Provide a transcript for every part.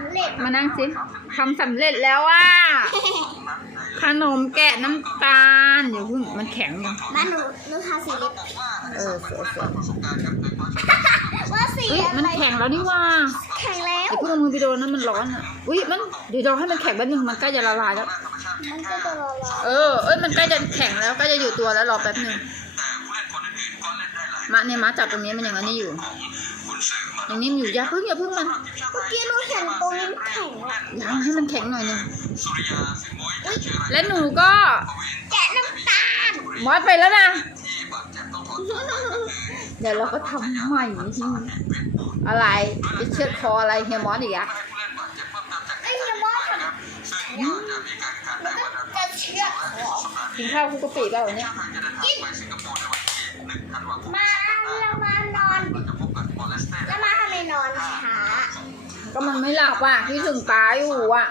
ำเร็จมานั่งสิทำสำเร็จแล้วว่าขนมแกะน้ำตาลเดี๋ยวเพิ่งมันแข็งอยู่มาหนูหนูทาสีเล็บเออสวยสวยว่าสีเฮ้ยอะมันไรแข็งแล้วนี่ว่าแข็งแล้วไอ้พวกมือไปโดนนั้นมันร้อนอะอุ้ยมันเดี๋ยวเราให้มันแข็งแป๊บนึงมันใกล้จะละลายแล้วมันก็จะละลายเออเอ้ยมันใกล้จะแข็งแล้วใกล้จะอยู่ตัวแล้วรอแป๊บนึงมาเนี่ยมาจับตรงนี้มันยังอันนี้อยู่อย่างนี้มันอยู่อย่าพึ่งอย่าพึ่งมันเมื่อกี้หนู มันแข็งหน่อยหนึงและหนูก็แกะน้ำตาลมอดไปแล้วนะ เดี๋ยวเราก็ทำใหม่ที่อะไรจะเชือดคออะไรเฮียมอสอีกอะไอ้เหี้ยมอสทำมันก็จะเชือกคอกินข้าวคุกกะปิเปล่าวันเนี้ย กินมาแล้วมานอน แล้วมาทำไมนอนช้า ก็มันไม่หลับอะคิดถึงตาอยู่อะ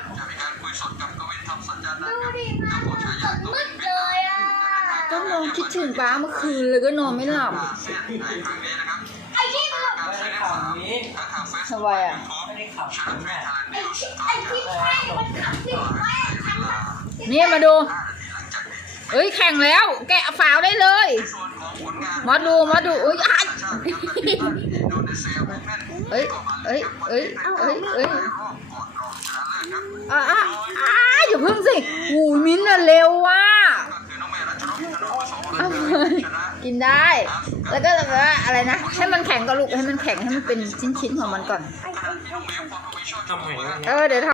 ดูดิมาจนมืดเลยอะก็นอนคิดถึงป้าเมื่อคืนเลยก็นอนไม่หลับไอ้ที่มันไม่ได้ขับนี้ทำไมอะไม่ได้ขับนี้แม่ไอ้ที่ไอ้ที่แม่มันขับสิแม่ขับอะนี่มาดูเอ้ยแข่งแล้ว แกะฝาวได้เลย มอดดูมอดดูเอ้ยอ้ายเอ้ยเอ้ยเอ้ยเอ้ยเอ้ยอะอะอะอย่าเพิ่งสิหูยมิ้นท์น่ะเร็วว่ะเอาเลยกินได้ แล้วก็แบบว่าอะไรนะ ให้มันแข็งก็ลูกให้มันแข็งให้มันเป็นชิ้นๆของมันก่อนทำไมวะเออเดี๋ยวทำ